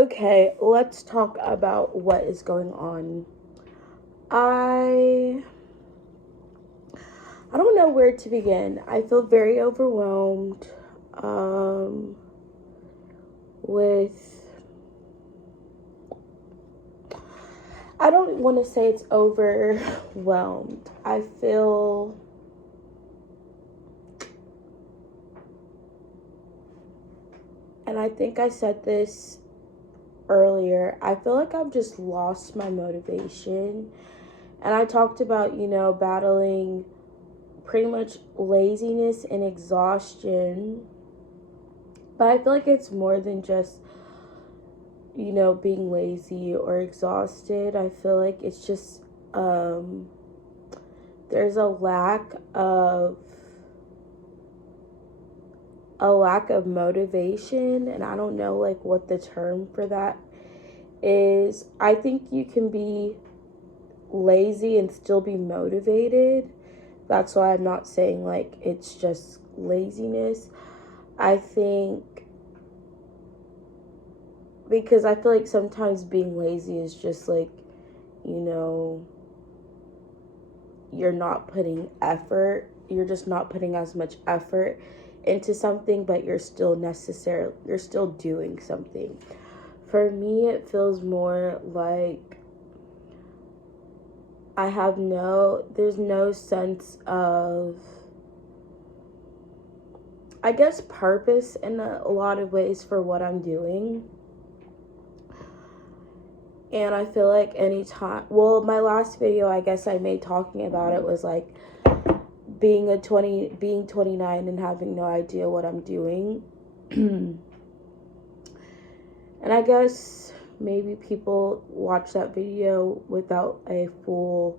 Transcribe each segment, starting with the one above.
Okay, let's talk about what is going on. I I don't know where to begin. I feel very overwhelmed with I don't want to say it's overwhelmed. I feel and I think I said this earlier. I feel like I've just lost my motivation. And I talked about, battling pretty much laziness and exhaustion. But I feel like it's more than just, being lazy or exhausted. I feel like it's just, there's a lack of motivation, and I don't know like what the term for that is. I think you can be lazy and still be motivated. That's why I'm not saying like it's just laziness. I think because I feel like sometimes being lazy is just like, you're not putting effort. You're just not putting as much effort into something, but you're still doing something. For me, it feels more like there's no sense of, I guess, purpose in a lot of ways for what I'm doing. And I feel like my last video I guess I made talking about it was like being 29 and having no idea what I'm doing. And I guess maybe people watch that video without a full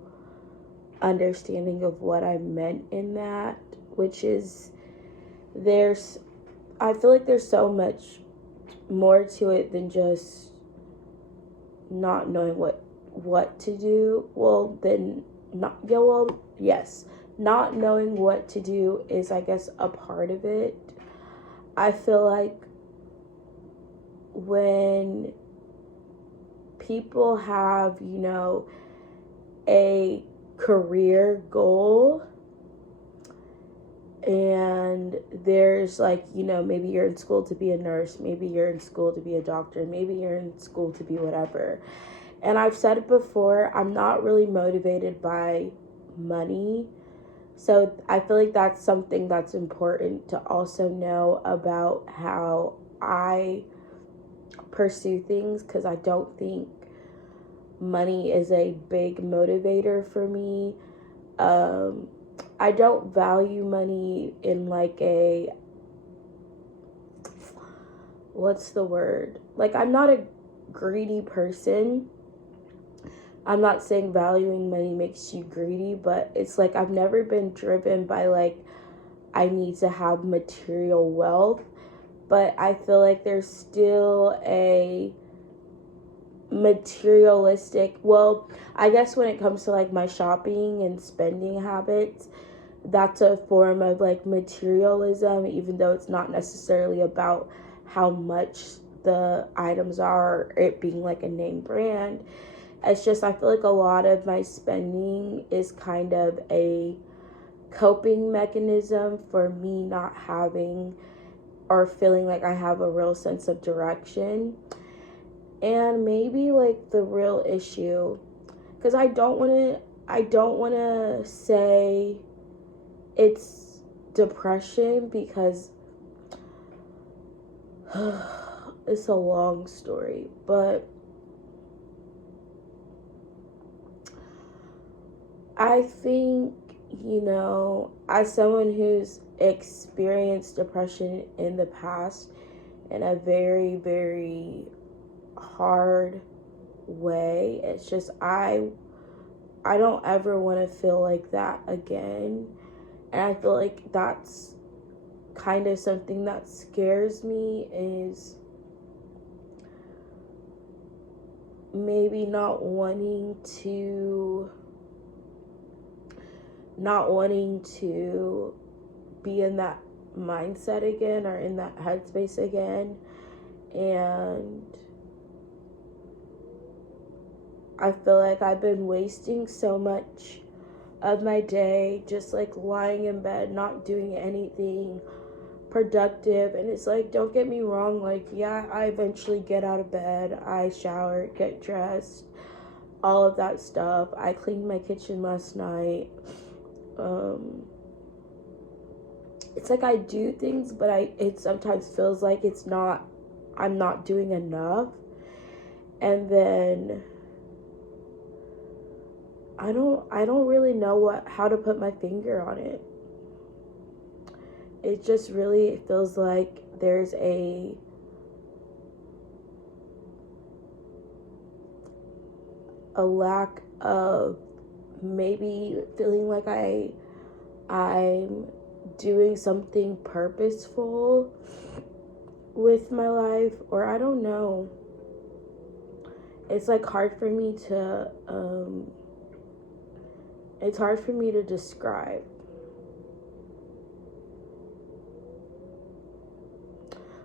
understanding of what I meant in that, which is I feel like there's so much more to it than just not knowing what to do. Yes, not knowing what to do is, I guess, a part of it. I feel like when people have, a career goal, and there's like, maybe you're in school to be a nurse, maybe you're in school to be a doctor, maybe you're in school to be whatever. And I've said it before, I'm not really motivated by money. So I feel like that's something that's important to also know about how I pursue things, because I don't think money is a big motivator for me. I don't value money in like what's the word? Like, I'm not a greedy person. I'm not saying valuing money makes you greedy, but it's like I've never been driven by like I need to have material wealth, but I feel like there's still a materialistic, I guess when it comes to like my shopping and spending habits, that's a form of like materialism, even though it's not necessarily about how much the items are, or it being like a name brand. It's just, I feel like a lot of my spending is kind of a coping mechanism for me not having or feeling like I have a real sense of direction. And maybe like the real issue, because I don't want to say it's depression, because it's a long story, but I think, as someone who's experienced depression in the past in a very, very hard way, it's just I don't ever want to feel like that again. And I feel like that's kind of something that scares me, is maybe not wanting to be in that mindset again, or in that headspace again. And I feel like I've been wasting so much of my day just like lying in bed, not doing anything productive. And it's like, don't get me wrong, like, yeah, I eventually get out of bed, I shower, get dressed, all of that stuff. I cleaned my kitchen last night. It's like I do things, but it sometimes feels like I'm not doing enough. And then I don't really know how to put my finger on it. It just really feels like there's a lack of maybe feeling like I'm doing something purposeful with my life, or I don't know. It's like hard for me to describe.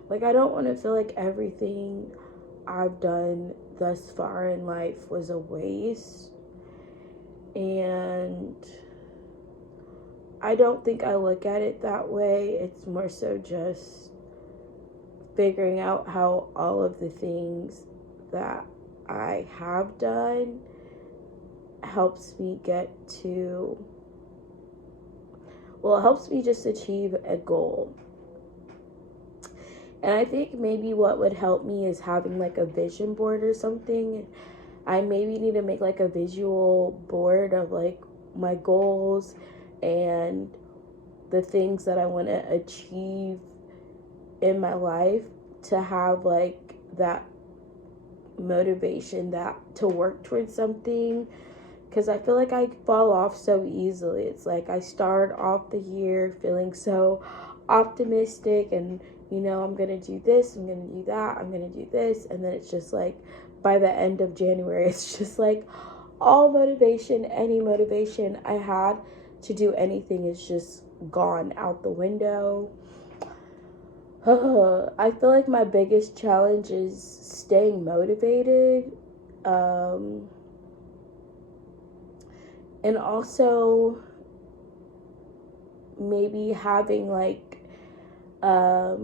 Like, I don't want to feel like everything I've done thus far in life was a waste. And I don't think I look at it that way. It's more so just figuring out how all of the things that I have done helps me helps me just achieve a goal. And I think maybe what would help me is having like a vision board or something. I maybe need to make like a visual board of like my goals and the things that I want to achieve in my life, to have like that motivation to work towards something. Because I feel like I fall off so easily. It's like I start off the year feeling so optimistic and, you know, I'm going to do this, I'm going to do that, I'm going to do this. And then it's just like by the end of January, it's just like all motivation, any motivation I had to do anything is just gone out the window. I feel like my biggest challenge is staying motivated. And also maybe having like a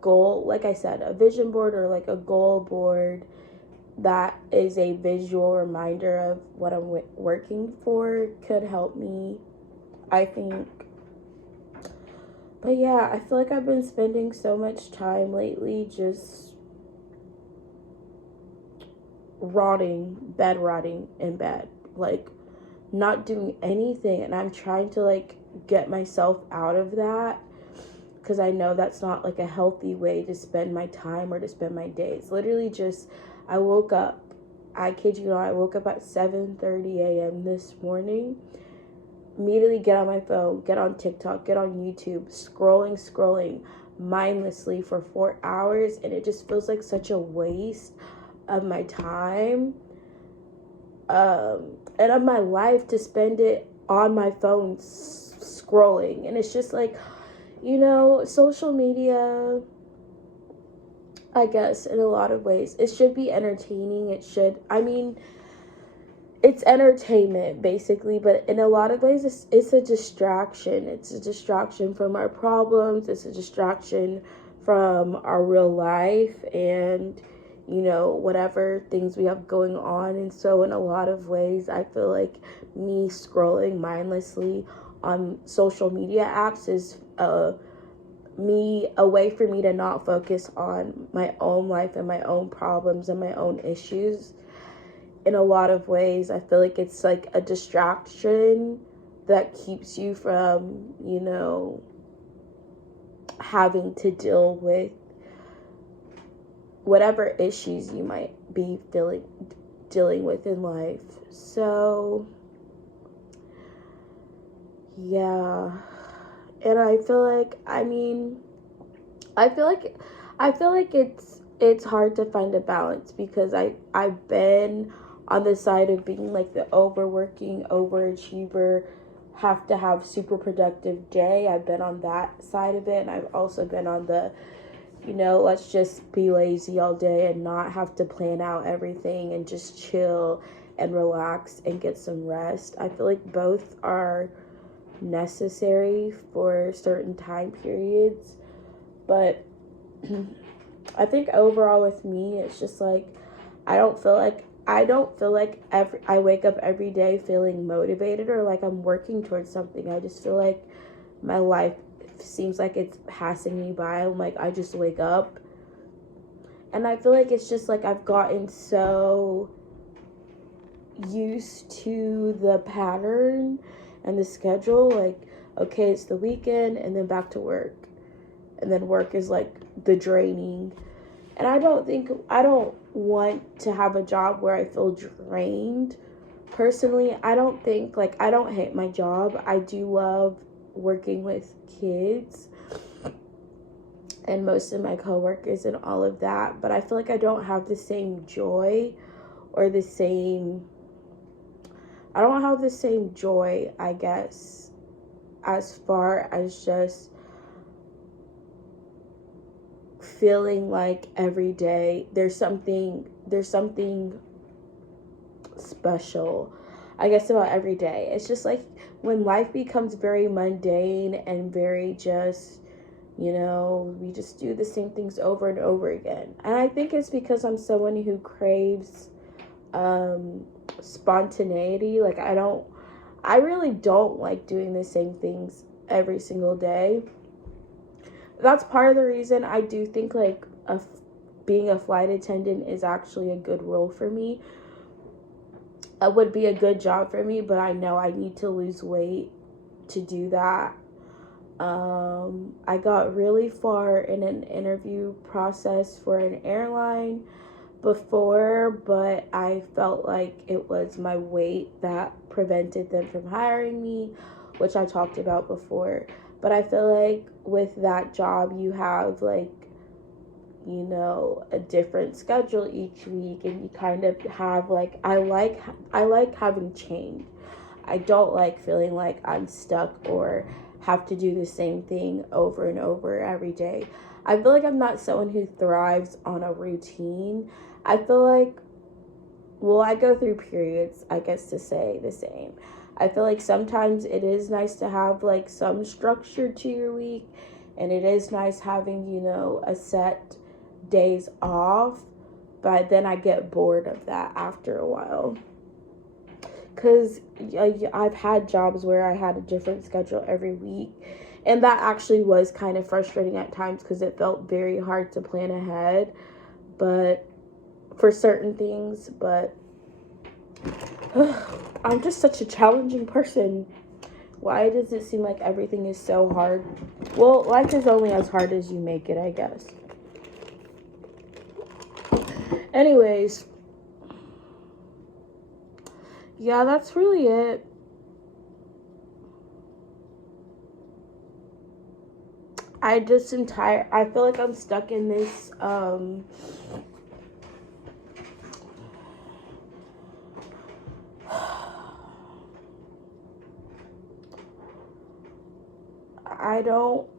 goal, like I said, a vision board or like a goal board that is a visual reminder of what I'm working for could help me, I think. But yeah, I feel like I've been spending so much time lately just bed rotting in bed, like not doing anything. And I'm trying to like get myself out of that, because I know that's not like a healthy way to spend my time or to spend my days. Literally just, I woke up, I kid you not, I woke up at 7:30 a.m. this morning. Immediately get on my phone, get on TikTok, get on YouTube, scrolling mindlessly for 4 hours, and it just feels like such a waste of my time and of my life to spend it on my phone scrolling. And it's just like, you know, social media, I guess in a lot of ways it should be entertaining. It's entertainment basically, but in a lot of ways it's a distraction. It's a distraction from our problems. It's a distraction from our real life and, you know, whatever things we have going on. And so in a lot of ways, I feel like me scrolling mindlessly on social media apps is a way for me to not focus on my own life and my own problems and my own issues. In a lot of ways, I feel like it's like a distraction that keeps you from, you know, having to deal with whatever issues you might be dealing with in life. So yeah. And I feel like it's hard to find a balance, because I've been on the side of being like the overworking overachiever, have to have super productive day. I've been on that side of it, and I've also been on the let's just be lazy all day and not have to plan out everything and just chill and relax and get some rest. I feel like both are necessary for certain time periods, but I think overall with me, it's just like I don't feel like I wake up every day feeling motivated or like I'm working towards something. I just feel like my life seems like it's passing me by. I'm like, I just wake up, and I feel like it's just like I've gotten so used to the pattern and the schedule. Like, okay, it's the weekend and then back to work, and then work is like the draining. And I don't want to have a job where I feel drained. Personally, I don't hate my job. I do love working with kids and most of my coworkers and all of that, but I feel like I don't have the same joy or I don't have the same joy, I guess, as far as just feeling like every day there's something special, I guess, about every day. It's just like when life becomes very mundane and very just, we just do the same things over and over again. And I think it's because I'm someone who craves spontaneity. Like I really don't like doing the same things every single day. That's part of the reason I do think like being a flight attendant is actually a good role for me. It would be a good job for me, but I know I need to lose weight to do that. I got really far in an interview process for an airline before, but I felt like it was my weight that prevented them from hiring me, which I talked about before. But I feel like with that job, you have like, a different schedule each week, and you kind of have like, I like having change. I don't like feeling like I'm stuck or have to do the same thing over and over every day. I feel like I'm not someone who thrives on a routine. I feel like, I go through periods, I guess, to say the same. I feel like sometimes it is nice to have like some structure to your week, and it is nice having, a set days off, but then I get bored of that after a while. Because I've had jobs where I had a different schedule every week, and that actually was kind of frustrating at times because it felt very hard to plan ahead, but for certain things. But I'm just such a challenging person. Why does it seem like everything is so hard? Well, life is only as hard as you make it, I guess. Anyways, yeah, that's really it. I just am tired. I feel like I'm stuck in this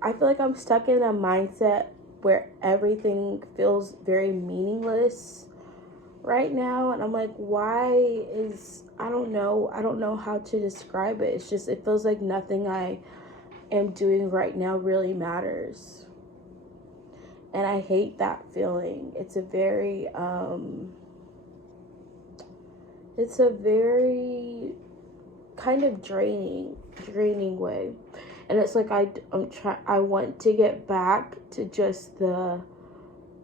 I feel like I'm stuck in a mindset where everything feels very meaningless right now, and I'm like, I don't know how to describe it. It's just, it feels like nothing I am doing right now really matters, and I hate that feeling. It's a very kind of draining way. And it's like I want to get back to just the,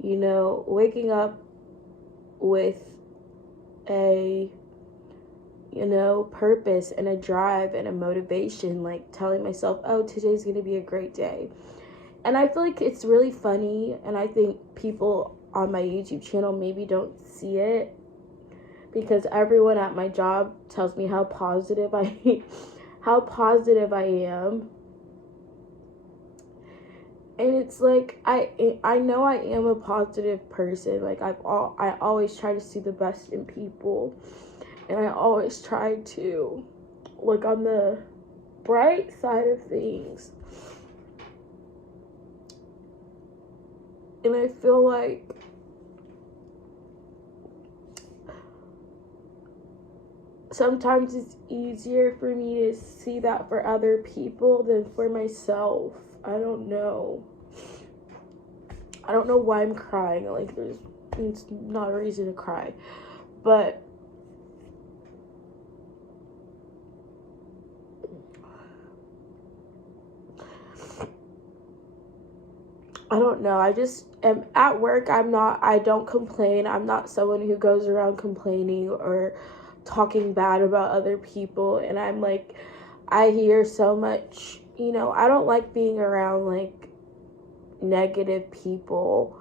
waking up with a, purpose and a drive and a motivation, like telling myself, oh, today's going to be a great day. And I feel like it's really funny, and I think people on my YouTube channel maybe don't see it, because everyone at my job tells me how positive I am. And it's like, I know I am a positive person. Like, I always try to see the best in people, and I always try to look on the bright side of things. And I feel like sometimes it's easier for me to see that for other people than for myself. I don't know. I don't know why I'm crying. Like, it's not a reason to cry. But I don't know. I just am at work. I don't complain. I'm not someone who goes around complaining or talking bad about other people. And I'm like, I hear so much, I don't like being around like negative people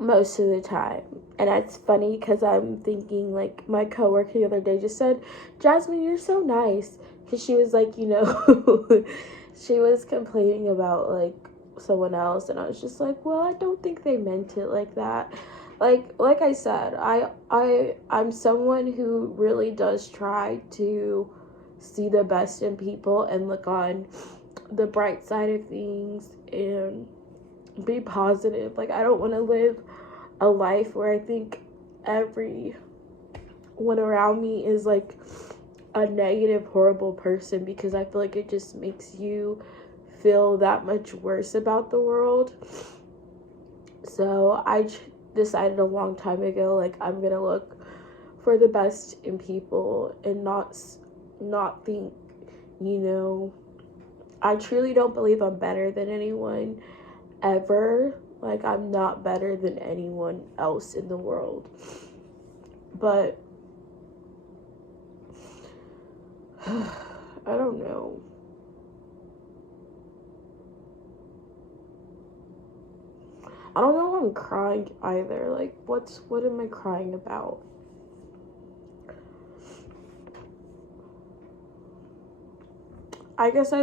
most of the time. And it's funny because I'm thinking, like, my coworker the other day just said, Jasmine, you're so nice. Because she was like, she was complaining about like someone else, and I was just like, well, I don't think they meant it like that. Like I said, I'm someone who really does try to see the best in people and look on the bright side of things and be positive. Like, I don't want to live a life where I think everyone around me is like a negative, horrible person, because I feel like it just makes you feel that much worse about the world. So I decided a long time ago, like, I'm gonna look for the best in people and not think, I truly don't believe I'm better than anyone ever. Like, I'm not better than anyone else in the world. But I don't know. I don't know why I'm crying either. Like, what am I crying about? I guess I